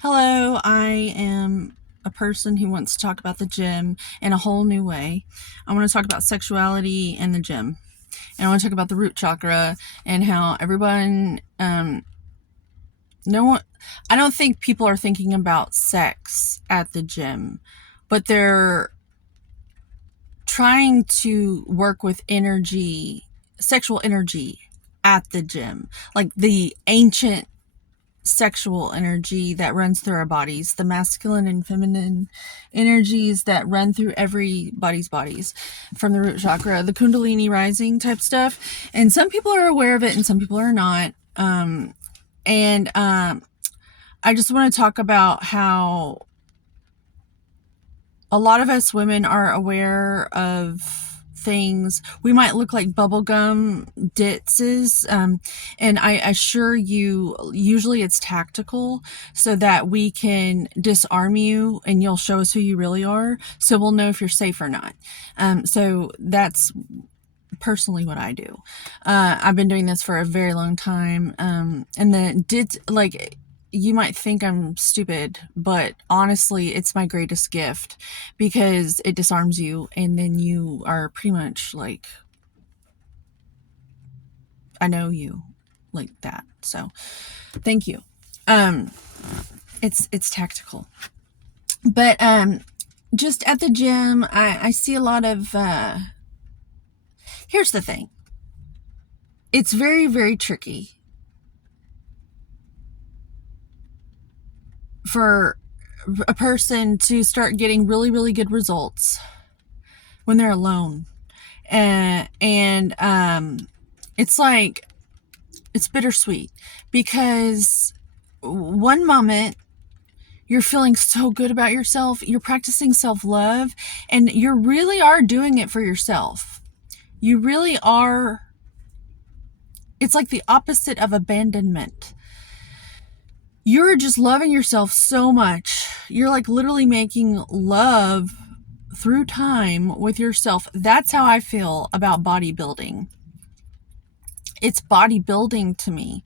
Hello, I am a person who wants to talk about the gym in a whole new way. I want to talk about sexuality and the gym. And I want to talk about the root chakra and how everyone, no one, I don't think people are thinking about sex at the gym, but they're trying to work with energy, sexual energy at the gym. Like the ancient sexual energy that runs through our bodies, the masculine and feminine energies that run through everybody's bodies from the root chakra, the Kundalini rising type stuff. And some people are aware of it and some people are not. And I just want to talk about how a lot of us women are aware of things. We might look like bubblegum ditzes, and I assure you, usually it's tactical so that we can disarm you and you'll show us who you really are, so we'll know if you're safe or not. So that's personally what I do. I've been doing this for a very long time, and then you might think I'm stupid, but honestly, it's my greatest gift because it disarms you, and then you are pretty much like, I know you like that. So, thank you. Um, it's tactical, but just at the gym, I see a lot of. Here's the thing. It's very, very tricky for a person to start getting really, really good results when they're alone. And it's like, it's bittersweet because one moment you're feeling so good about yourself, you're practicing self-love, and you really are doing it for yourself. You really are. It's like the opposite of abandonment. You're just loving yourself so much. You're like literally making love through time with yourself. That's how I feel about bodybuilding. It's bodybuilding to me.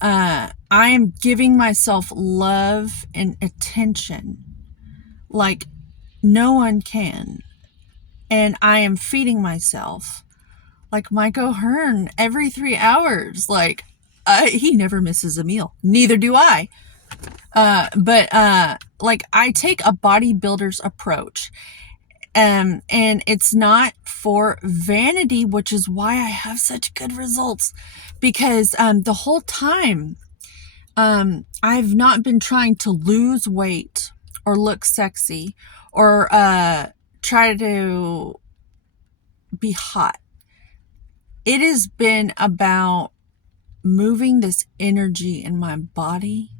I am giving myself love and attention like no one can. And I am feeding myself like Mike O'Hearn every 3 hours. Like, he never misses a meal. Neither do I. But like I take a bodybuilder's approach. And it's not for vanity, which is why I have such good results. Because the whole time, I've not been trying to lose weight or look sexy or try to be hot. It has been about moving this energy in my body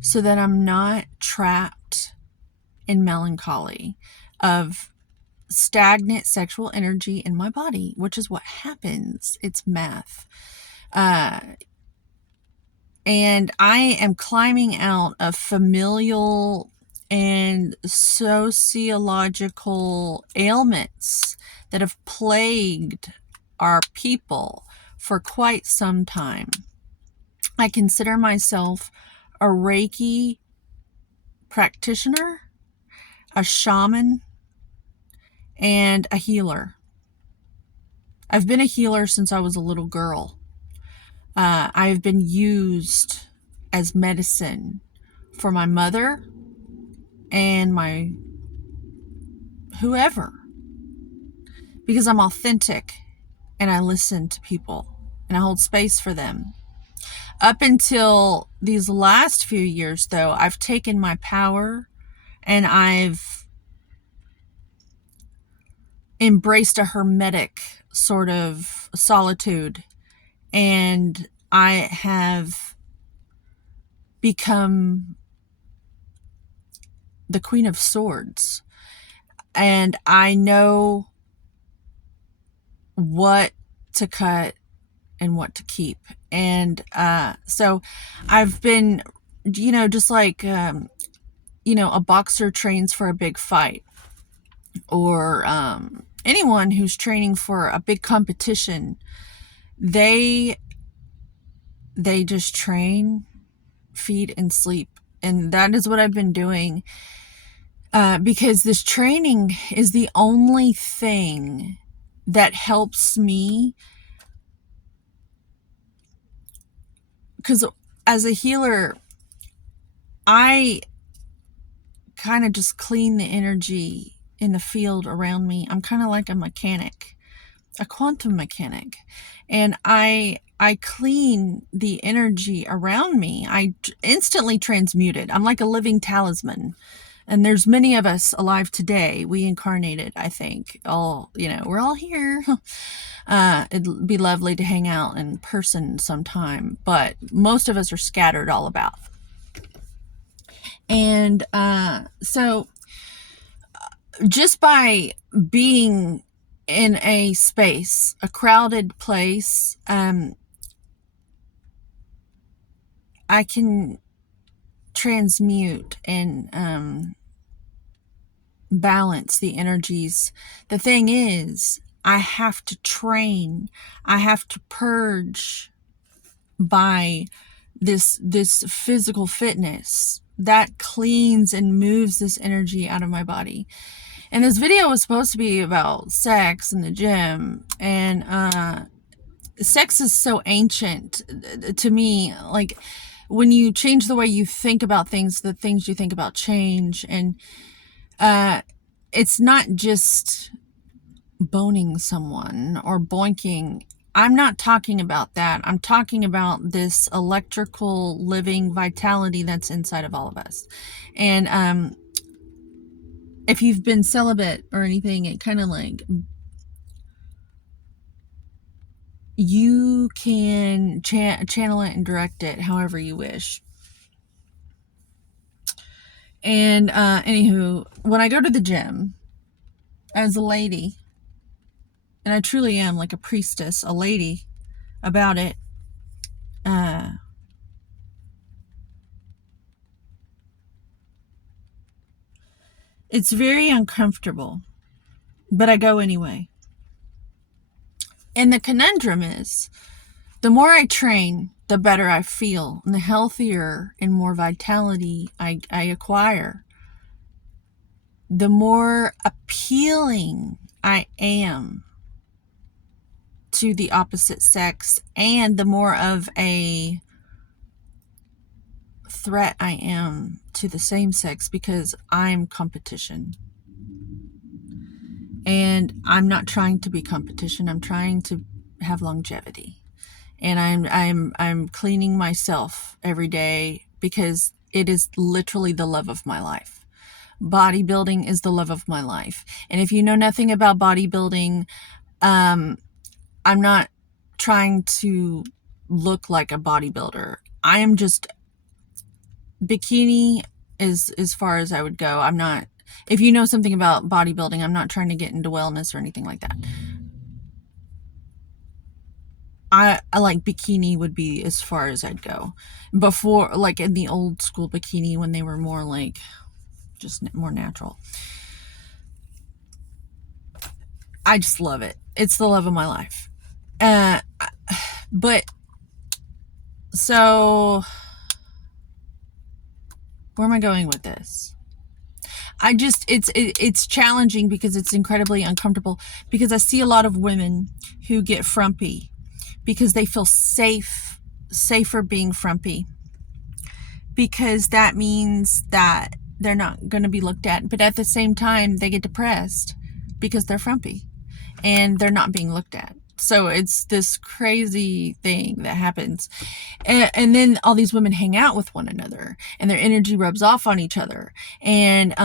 so that I'm not trapped in melancholy of stagnant sexual energy in my body, which is what happens. It's math. And I am climbing out of familial and sociological ailments that have plagued our people for quite some time. I consider myself a Reiki practitioner, a shaman, and a healer. I've been a healer since I was a little girl. I've been used as medicine for my mother and my whoever because I'm authentic and I listen to people and I hold space for them. Up until these last few years, though, I've taken my power and I've embraced a hermetic sort of solitude, and I have become the Queen of Swords, and I know what to cut and what to keep. And so I've been, just like, a boxer trains for a big fight, or anyone who's training for a big competition, they just train, feed, and sleep And that is what I've been doing, because this training is the only thing that helps me. Because as a healer, I kind of just clean the energy in the field around me. I'm kind of like a mechanic, a quantum mechanic, and I clean the energy around me. I instantly transmute it. I'm like a living talisman. And there's many of us alive today. We incarnated, I think. All, we're all here. It'd be lovely to hang out in person sometime, but most of us are scattered all about. And so just by being in a space, a crowded place, I can transmute and balance the energies. The thing is, I have to train, I have to purge by this physical fitness that cleans and moves this energy out of my body. And this video was supposed to be about sex in the gym, and sex is so ancient to me. Like, when you change the way you think about things, the things you think about change. And it's not just boning someone or boinking. I'm not talking about that. I'm talking about this electrical living vitality that's inside of all of us. And if you've been celibate or anything, it kind of like, you can channel it and direct it however you wish. And anywho, when I go to the gym as a lady, and I truly am like a priestess, a lady about it, it's very uncomfortable, but I go anyway. And the conundrum is, the more I train, the better I feel, and the healthier and more vitality I acquire. The more appealing I am to the opposite sex, and the more of a threat I am to the same sex, because I'm competition. And I'm not trying to be competition. I'm trying to have longevity. And I'm cleaning myself every day, because it is literally the love of my life. Bodybuilding is the love of my life. And if you know nothing about bodybuilding, I'm not trying to look like a bodybuilder. I am just, bikini is as far as I would go. I'm not, if you know something about bodybuilding, I'm not trying to get into wellness or anything like that. I like, bikini would be as far as I'd go. Before, like in the old school bikini, when they were more like just more natural. I just love it. It's the love of my life. But so, where am I going with this? It's challenging, because it's incredibly uncomfortable, because I see a lot of women who get frumpy because they feel safer being frumpy, because that means that they're not going to be looked at. But at the same time, they get depressed because they're frumpy and they're not being looked at. So it's this crazy thing that happens. And then all these women hang out with one another, and their energy rubs off on each other. And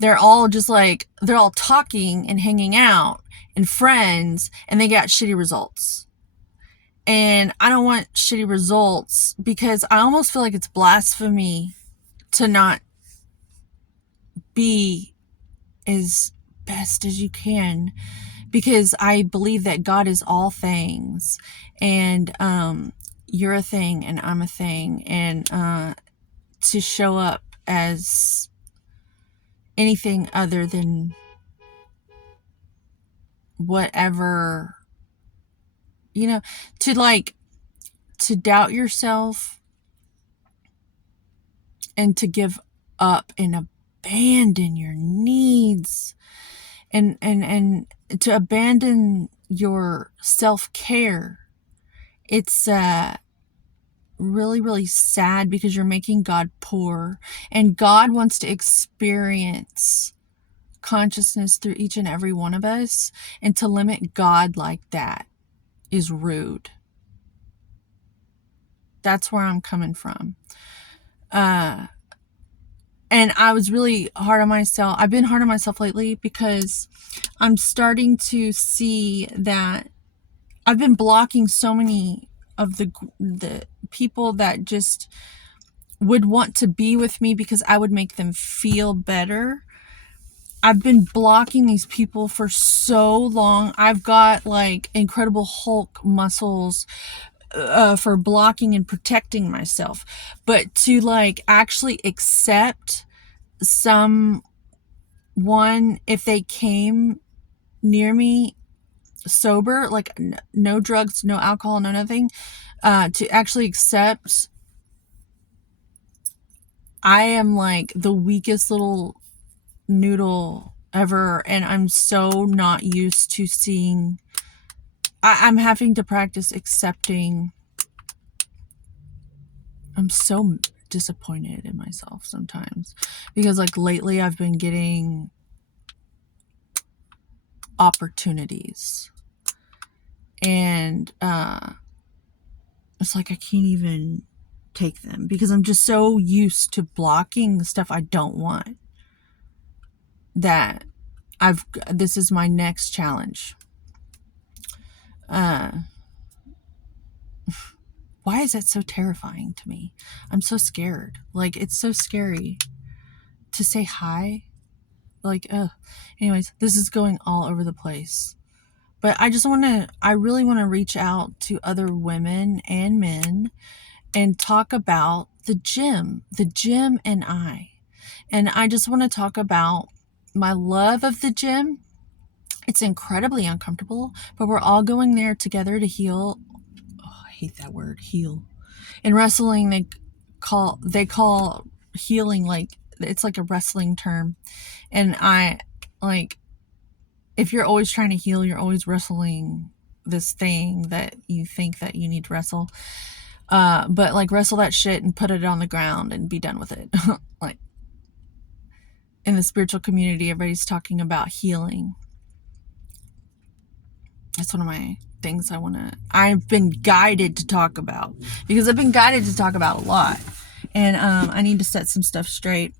they're all just like, they're all talking and hanging out and friends, and they got shitty results. And I don't want shitty results, because I almost feel like it's blasphemy to not be as best as you can, because I believe that God is all things, and you're a thing and I'm a thing, and to show up as anything other than whatever, to doubt yourself and to give up and abandon your needs and to abandon your self-care. It's really, really sad because you're making God poor, and God wants to experience consciousness through each and every one of us, and to limit God like that is rude. That's where I'm coming from. And I was really hard on myself. I've been hard on myself lately because I'm starting to see that I've been blocking so many of the people that just would want to be with me because I would make them feel better. I've been blocking these people for so long. I've got like Incredible Hulk muscles for blocking and protecting myself. But to like actually accept someone, if they came near me sober, like no drugs, no alcohol, no nothing, to actually accept, I am like the weakest little noodle ever, and I'm so not used to seeing. I'm having to practice accepting. I'm so disappointed in myself sometimes because like lately I've been getting opportunities, and it's like I can't even take them because I'm just so used to blocking the stuff I don't want that this is my next challenge. Why is that so terrifying to me? I'm so scared. Like, it's so scary to say hi. Like, anyways, this is going all over the place. But I really want to reach out to other women and men and talk about the gym and I. And I just want to talk about my love of the gym. It's incredibly uncomfortable, but we're all going there together to heal. Oh, I hate that word, heal. In wrestling, they call healing like it's like a wrestling term. And I like, if you're always trying to heal, you're always wrestling this thing that you think that you need to wrestle. But like wrestle that shit and put it on the ground and be done with it. Like in the spiritual community, everybody's talking about healing. That's one of my things I've been guided to talk about, because I've been guided to talk about a lot, and I need to set some stuff straight.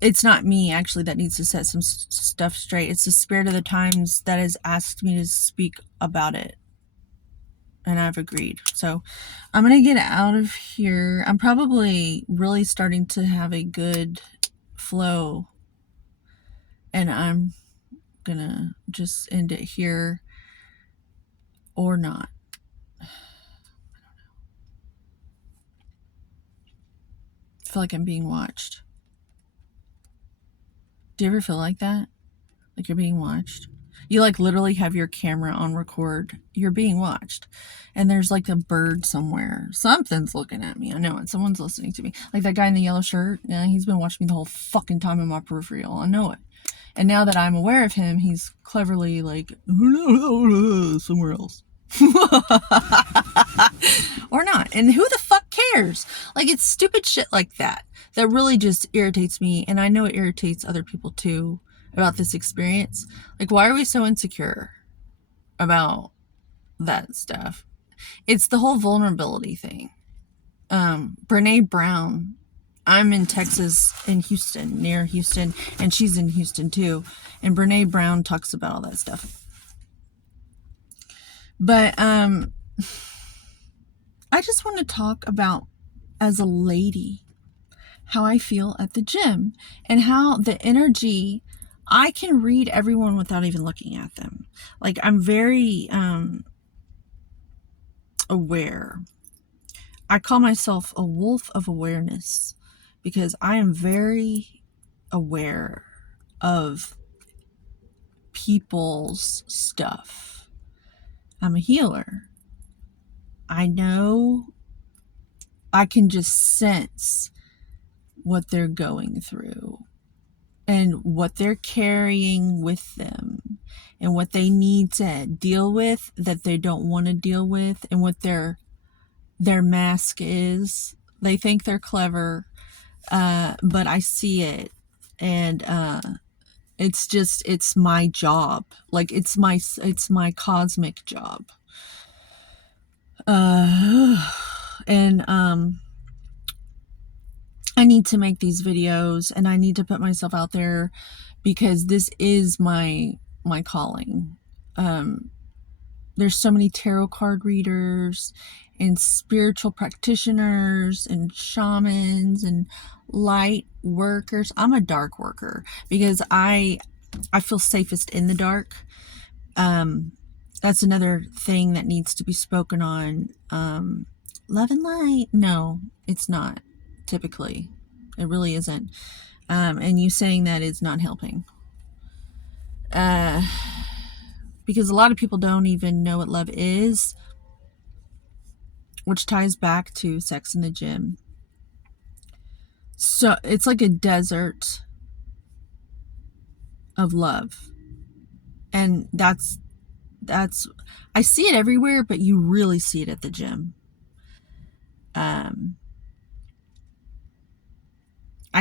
It's not me actually that needs to set some stuff straight. It's the spirit of the times that has asked me to speak about it, and I've agreed. So I'm gonna get out of here. I'm probably really starting to have a good flow, and I'm gonna just end it here or not. I feel like I'm being watched. Do you ever feel like that? Like you're being watched? You like literally have your camera on record. You're being watched. And there's like a bird somewhere. Something's looking at me. I know it. Someone's listening to me. Like that guy in the yellow shirt. Yeah, he's been watching me the whole fucking time in my peripheral. I know it. And now that I'm aware of him, he's cleverly like somewhere else. Or not. And who the fuck cares? Like, it's stupid shit like that really just irritates me, and I know it irritates other people too about this experience. Like, why are we so insecure about that stuff? It's the whole vulnerability thing. Brene Brown, I'm in Texas, in Houston, near Houston, and she's in Houston too, and Brene Brown talks about all that stuff. But I just want to talk about, as a lady, how I feel at the gym and how the energy, I can read everyone without even looking at them. Like, I'm very aware. I call myself a wolf of awareness because I am very aware of people's stuff. I'm a healer. I know, I can just sense what they're going through and what they're carrying with them and what they need to deal with that they don't want to deal with, and what their mask is. They think they're clever, but I see it, and it's my job. Like it's my cosmic job. And I need to make these videos, and I need to put myself out there because this is my calling. There's so many tarot card readers and spiritual practitioners and shamans and light workers. I'm a dark worker because I feel safest in the dark. That's another thing that needs to be spoken on. Love and light. No, it's not. Typically, it really isn't. And you saying that is not helping. Because a lot of people don't even know what love is, which ties back to Sex in the Gym. So it's like a desert of love. And that's I see it everywhere, but you really see it at the gym. I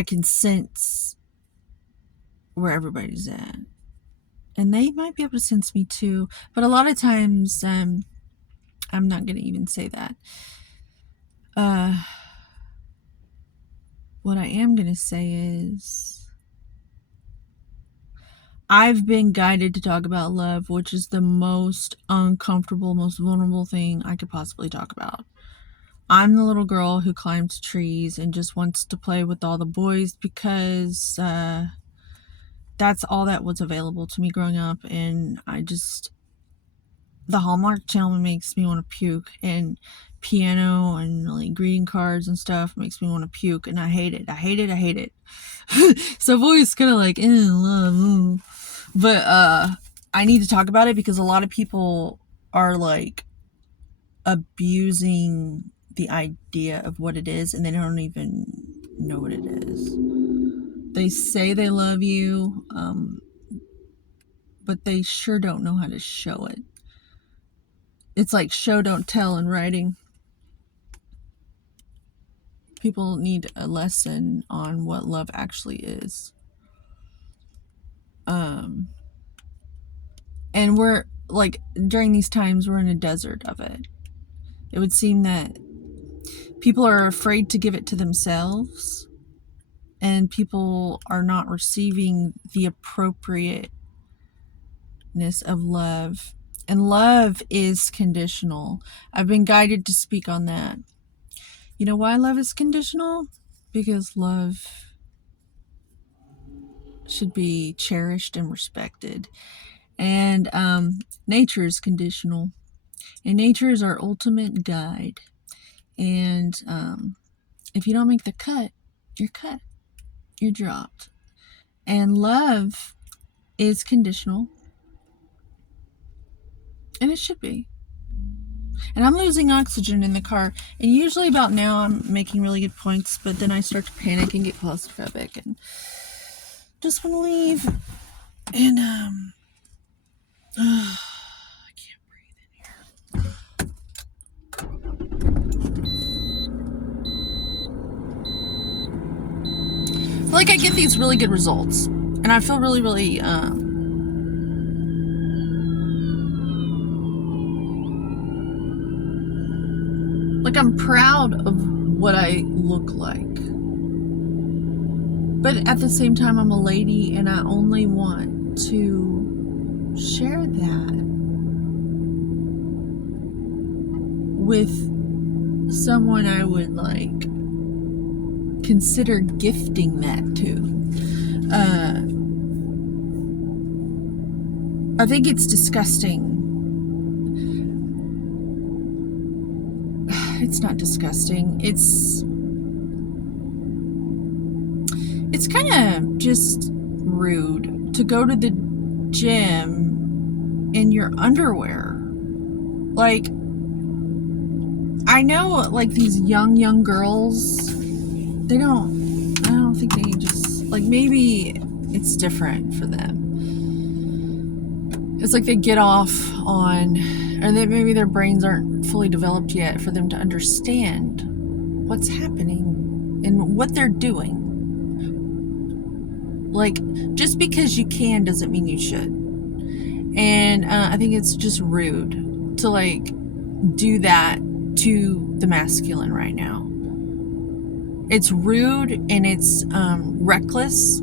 can sense where everybody's at. And they might be able to sense me too. But a lot of times, I'm not going to even say that. What I am going to say is I've been guided to talk about love, which is the most uncomfortable, most vulnerable thing I could possibly talk about. I'm the little girl who climbs trees and just wants to play with all the boys because that's all that was available to me growing up. And the Hallmark Channel makes me want to puke, and piano and like greeting cards and stuff makes me want to puke, and I hate it. So I've always kind of like, love. But I need to talk about it because a lot of people are like abusing the idea of what it is, and they don't even know what it is. They say they love you, but they sure don't know how to show it. It's like show, don't tell in writing. People need a lesson on what love actually is. And we're like, during these times, we're in a desert of it. It would seem that people are afraid to give it to themselves, and people are not receiving the appropriateness of love. And love is conditional. I've been guided to speak on that. You know why love is conditional? Because love should be cherished and respected. And nature is conditional. And nature is our ultimate guide. And if you don't make the cut, you're cut. You're dropped. And love is conditional. And it should be. And I'm losing oxygen in the car. And usually about now I'm making really good points, but then I start to panic and get claustrophobic and just want to leave. And I can't breathe in here. Like I get these really good results, and I feel really, really like I'm proud of what I look like. But at the same time, I'm a lady, and I only want to share that with someone I would like consider gifting that to. I think it's disgusting. It's not disgusting. It's kind of just rude to go to the gym in your underwear. Like, I know, like, these young girls, they don't, I maybe it's different for them. It's like they get off on, or that maybe their brains aren't fully developed yet for them to understand what's happening and what they're doing. Like, just because you can doesn't mean you should. And I think it's just rude to, like, do that to the masculine right now. It's rude and it's reckless.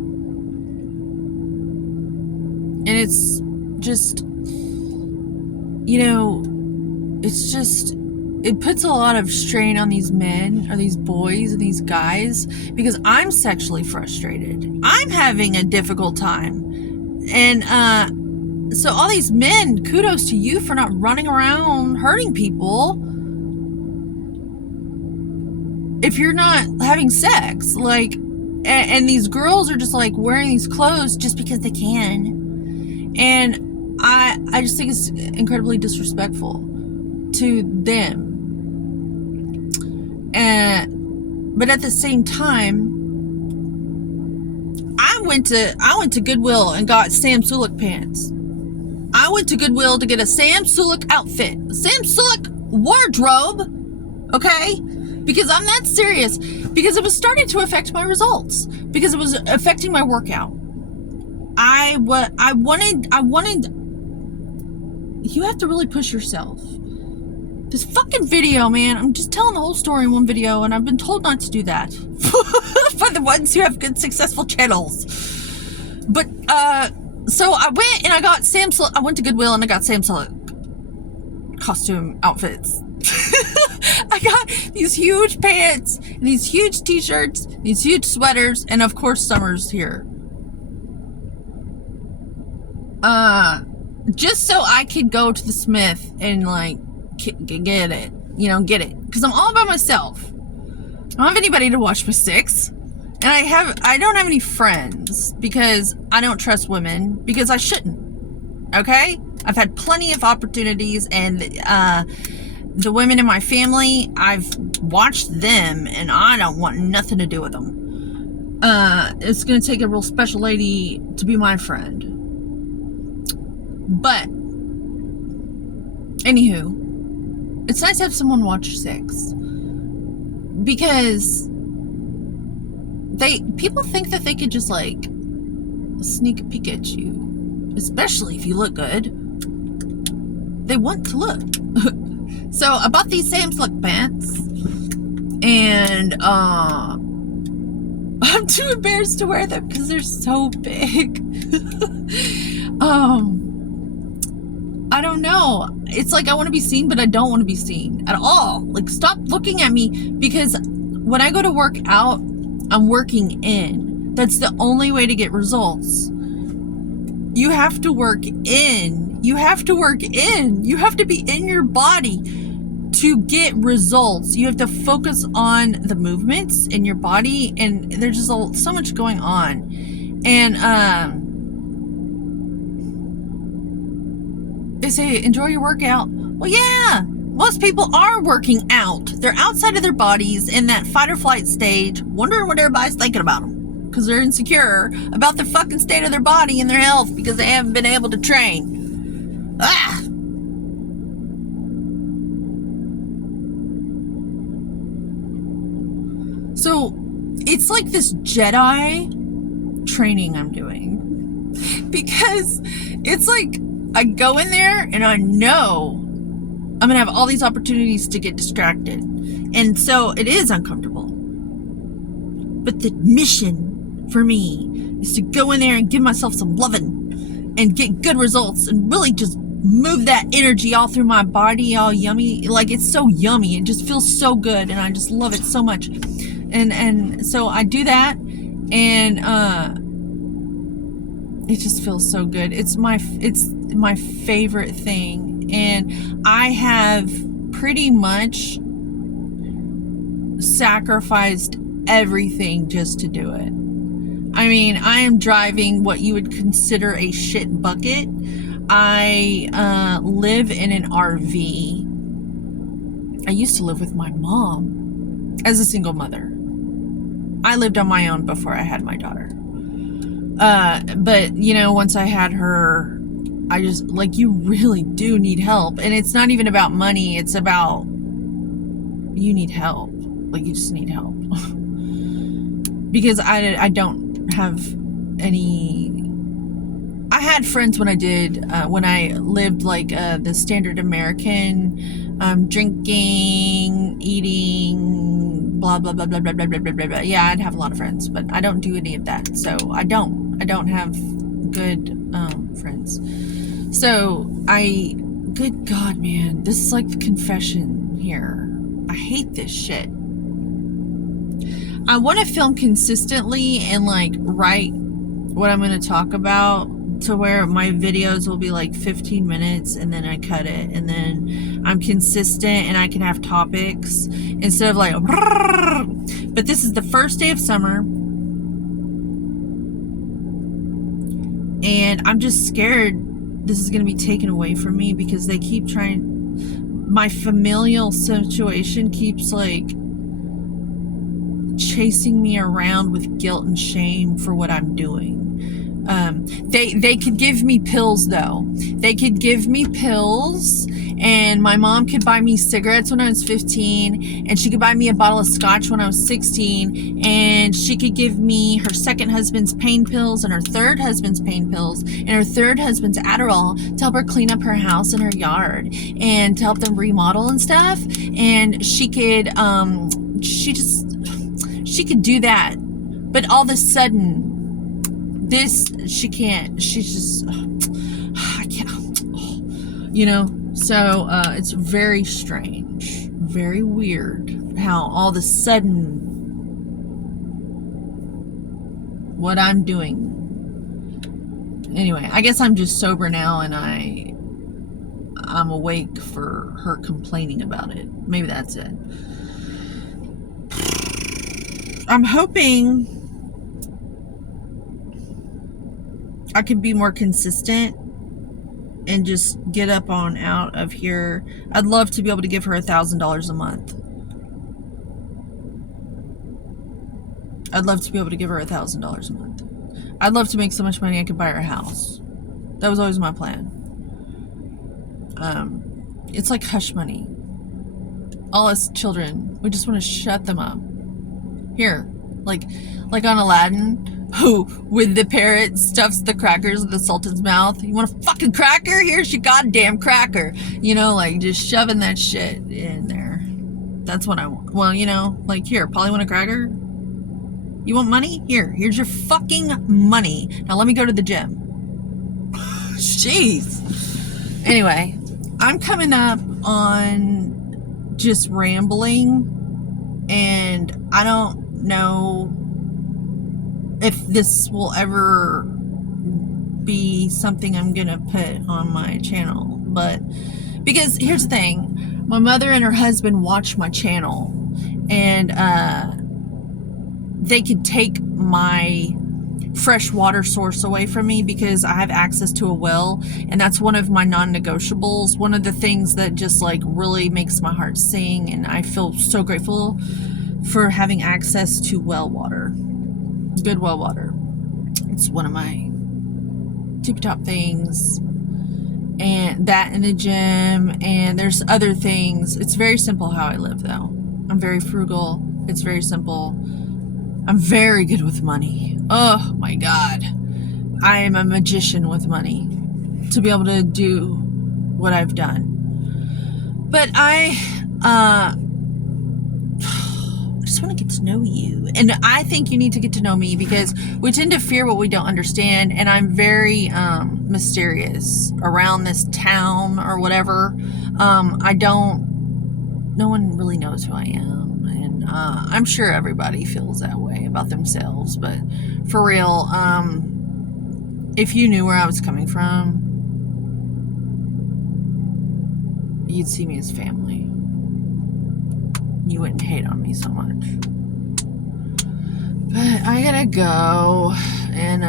And it's just, you know, it's just, it puts a lot of strain on these men or these boys and these guys, because I'm sexually frustrated. I'm having a difficult time. And so all these men, kudos to you for not running around hurting people if you're not having sex. Like, and these girls are just like wearing these clothes just because they can. And I just think it's incredibly disrespectful to them. But at the same time, I went to Goodwill and got Sam Sulek pants. I went to Goodwill to get a Sam Sulek outfit, Sam Sulek wardrobe, okay? Because I'm that serious. Because it was starting to affect my results. Because it was affecting my workout. I wanted. You have to really push yourself. This fucking video, man, I'm just telling the whole story in one video, and I've been told not to do that. For the ones who have good, successful channels. But, so I went and I got I went to Goodwill and I got Sam Sulek costume outfits. I got these huge pants, and these huge t-shirts, these huge sweaters, and of course summer's here. Just so I could go to the Smith and, like, get it, get it. Because I'm all by myself. I don't have anybody to wash my sticks. And I don't have any friends because I don't trust women, because I shouldn't. Okay? I've had plenty of opportunities, and the women in my family, I've watched them, and I don't want nothing to do with them. It's going to take a real special lady to be my friend. But, anywho, it's nice to have someone watch sex. Because people think that they could just, like, sneak a peek at you. Especially if you look good. They want to look. So, I bought these Sam Sulek pants. And, I'm too embarrassed to wear them because they're so big. I don't know. It's like I want to be seen, but I don't want to be seen at all. Like, stop looking at me, because when I go to work out, I'm working in. That's the only way to get results. You have to work in. You have to work in. You have to be in your body to get results. You have to focus on the movements in your body, and there's just so much going on. And, they say, enjoy your workout. Well, yeah, most people are working out. They're outside of their bodies in that fight or flight stage, wondering what everybody's thinking about them, because they're insecure about the fucking state of their body and their health because they haven't been able to train. Ah! So, it's like this Jedi training I'm doing. Because it's like, I go in there and I know I'm going to have all these opportunities to get distracted. And so it is uncomfortable. But the mission for me is to go in there and give myself some loving and get good results and really just move that energy all through my body, all yummy. Like, it's so yummy. It just feels so good, and I just love it so much. And so I do that, and it just feels so good. It's my favorite thing, and I have pretty much sacrificed everything just to do it. I mean, I am driving what you would consider a shit bucket. I live in an RV. I used to live with my mom as a single mother. I lived on my own before I had my daughter. But once I had her, I just, like, you really do need help. And it's not even about money. It's about, you need help. Like, you just need help. Because I don't have any. I had friends when I lived like the standard American, drinking, eating, blah blah blah blah blah blah blah blah blah. Yeah, I'd have a lot of friends, but I don't do any of that. So I don't have good friends. So good God, man, this is like the confession here. I hate this shit. I want to film consistently and like write what I'm going to talk about to where my videos will be like 15 minutes and then I cut it, and then I'm consistent and I can have topics instead of like, but this is the first day of summer and I'm just scared this is going to be taken away from me because they keep trying. My familial situation keeps like chasing me around with guilt and shame for what I'm doing. They could give me pills though. They could give me pills, and my mom could buy me cigarettes when I was 15, and she could buy me a bottle of scotch when I was 16, and she could give me her second husband's pain pills and her third husband's pain pills and her third husband's Adderall to help her clean up her house and her yard and to help them remodel and stuff. And she could she could do that, but all of a sudden this she can't. She's just I can't, so it's very strange, very weird how all of a sudden what I'm doing. Anyway, I guess I'm just sober now and I'm awake for her complaining about it. Maybe that's it. I'm hoping I can be more consistent and just get up on out of here. I'd love to be able to give her $1,000 a month. I'd love to be able to give her $1,000 a month. I'd love to make so much money I could buy her a house. That was always my plan. It's like hush money. All us children, we just want to shut them up. Here, like on Aladdin, who with the parrot stuffs the crackers in the Sultan's mouth. You want a fucking cracker? Here's your goddamn cracker. Like just shoving that shit in there. That's what I want. Well, like, here, Polly, want a cracker? You want money? Here's your fucking money. Now let me go to the gym. Jeez. Anyway, I'm coming up on just rambling, and I don't know if this will ever be something I'm gonna put on my channel, but because here's the thing, my mother and her husband watch my channel, and they could take my fresh water source away from me because I have access to a well, and that's one of my non-negotiables. One of the things that just like really makes my heart sing, and I feel so grateful for having access to well water, good well water. It's one of my tip top things, and that in the gym, and there's other things. It's very simple how I live though. I'm very frugal. It's very simple. I'm very good with money. Oh my God. I am a magician with money to be able to do what I've done. But I just want to get to know you. And I think you need to get to know me because we tend to fear what we don't understand. And I'm very mysterious around this town or whatever. No one really knows who I am. And I'm sure everybody feels that way about themselves. But for real, if you knew where I was coming from, you'd see me as family. You wouldn't hate on me so much. But I gotta go, and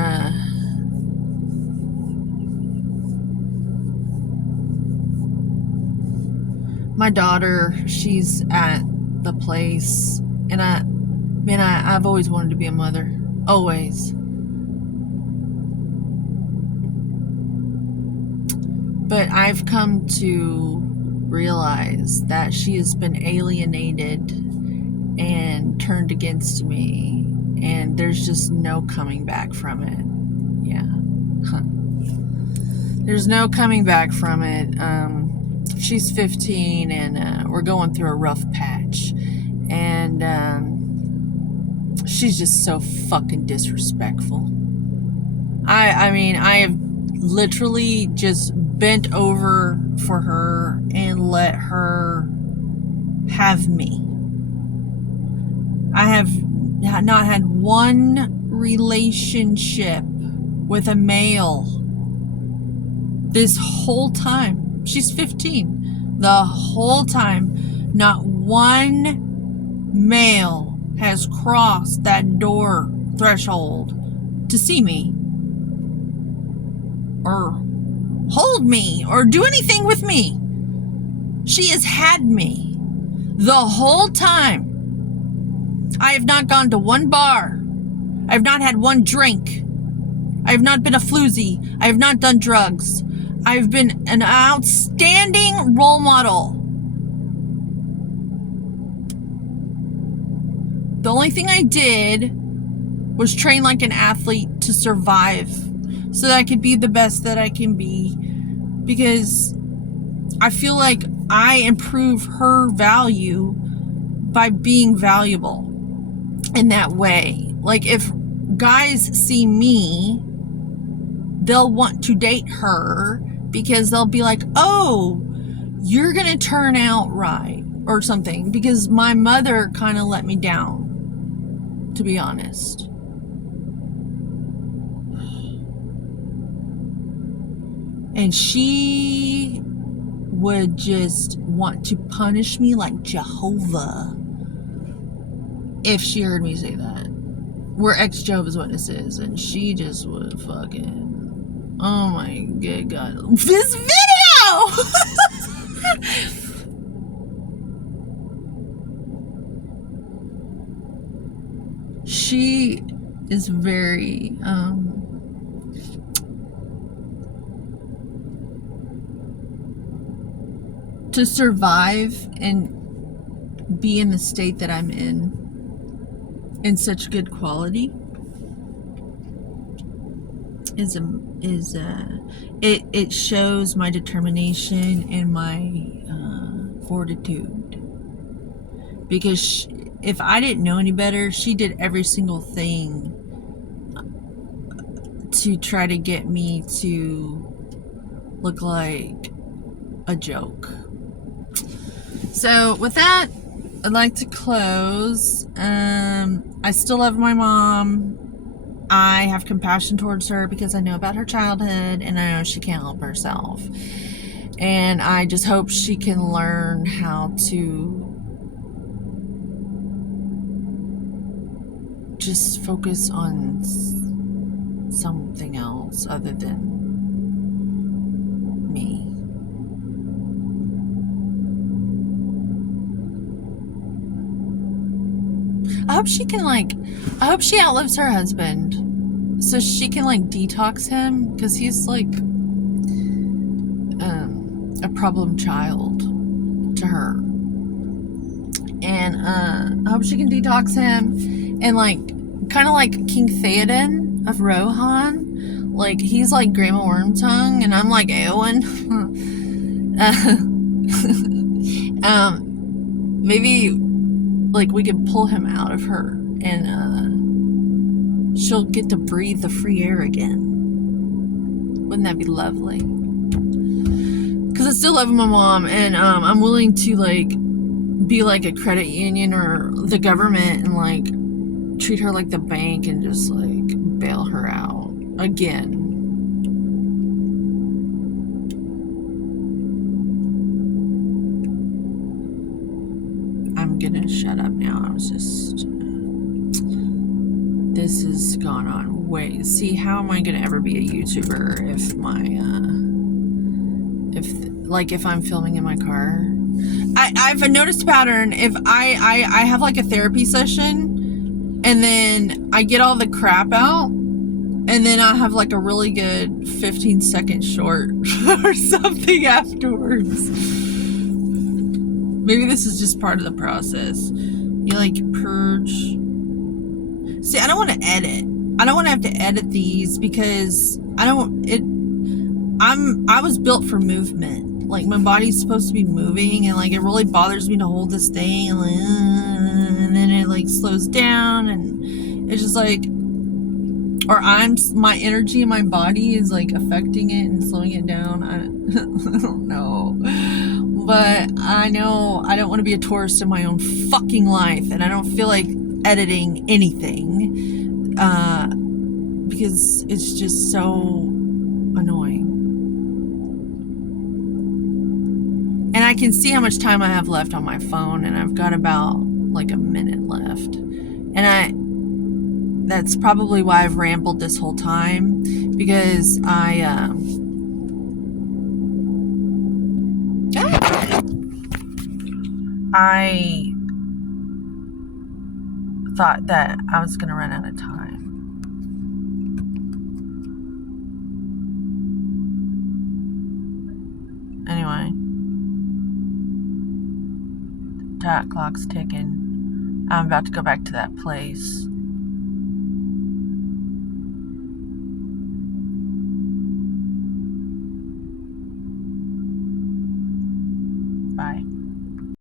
my daughter, she's at the place, and I've always wanted to be a mother, always. But I've come to realize that she has been alienated and turned against me, and there's just no coming back from it. Yeah. There's no coming back from it. She's 15, and we're going through a rough patch. And she's just so fucking disrespectful. I mean, I have literally just bent over for her and let her have me. I have not had one relationship with a male this whole time. She's 15. The whole time, not one male has crossed that door threshold to see me or hold me or do anything with me. She has had me the whole time. I have not gone to one bar. I have not had one drink. I have not been a floozy. I have not done drugs. I've been an outstanding role model. The only thing I did was train like an athlete to survive so that I could be the best that I can be, because I feel like I improve her value by being valuable in that way. Like, if guys see me, they'll want to date her because they'll be like, oh, you're gonna turn out right or something, because my mother kind of let me down, to be honest. And she would just want to punish me like Jehovah if she heard me say that. We're ex-Jehovah's Witnesses, and she just would fucking... Oh my good God. This video! She is very... to survive and be in the state that I'm in such good quality it shows my determination and my fortitude, because if I didn't know any better, she did every single thing to try to get me to look like a joke. So with that, I'd like to close. I still love my mom. I have compassion towards her because I know about her childhood, and I know she can't help herself. And I just hope she can learn how to just focus on something else other than me. I hope she outlives her husband so she can detox him, because he's a problem child to her. And I hope she can detox him, and kind of like King Theoden of Rohan. He's like Grandma Wormtongue and I'm like Eowyn. Maybe we can pull him out of her, and she'll get to breathe the free air again. Wouldn't that be lovely? Because I still love my mom, and I'm willing to be like a credit union or the government and treat her like the bank and just bail her out again. I'm gonna shut up now. This has gone on way. See, how am I gonna ever be a YouTuber if I'm filming in my car? I've noticed a pattern. If I have a therapy session, and then I get all the crap out, and and then I have like a really good 15-second short or something afterwards. Maybe this is just part of the process. You like purge. See, I don't want to edit. I don't want to have to edit these because I was built for movement. Like my body's supposed to be moving, and like it really bothers me to hold this thing, and like, and then it like slows down, and it's just like, or my energy in my body is like affecting it and slowing it down. I don't know. But I know I don't want to be a tourist in my own fucking life, and I don't feel like editing anything because it's just so annoying. And I can see how much time I have left on my phone, and I've got about like a minute left. And that's probably why I've rambled this whole time, because I thought that I was going to run out of time. Anyway, the clock's ticking. I'm about to go back to that place.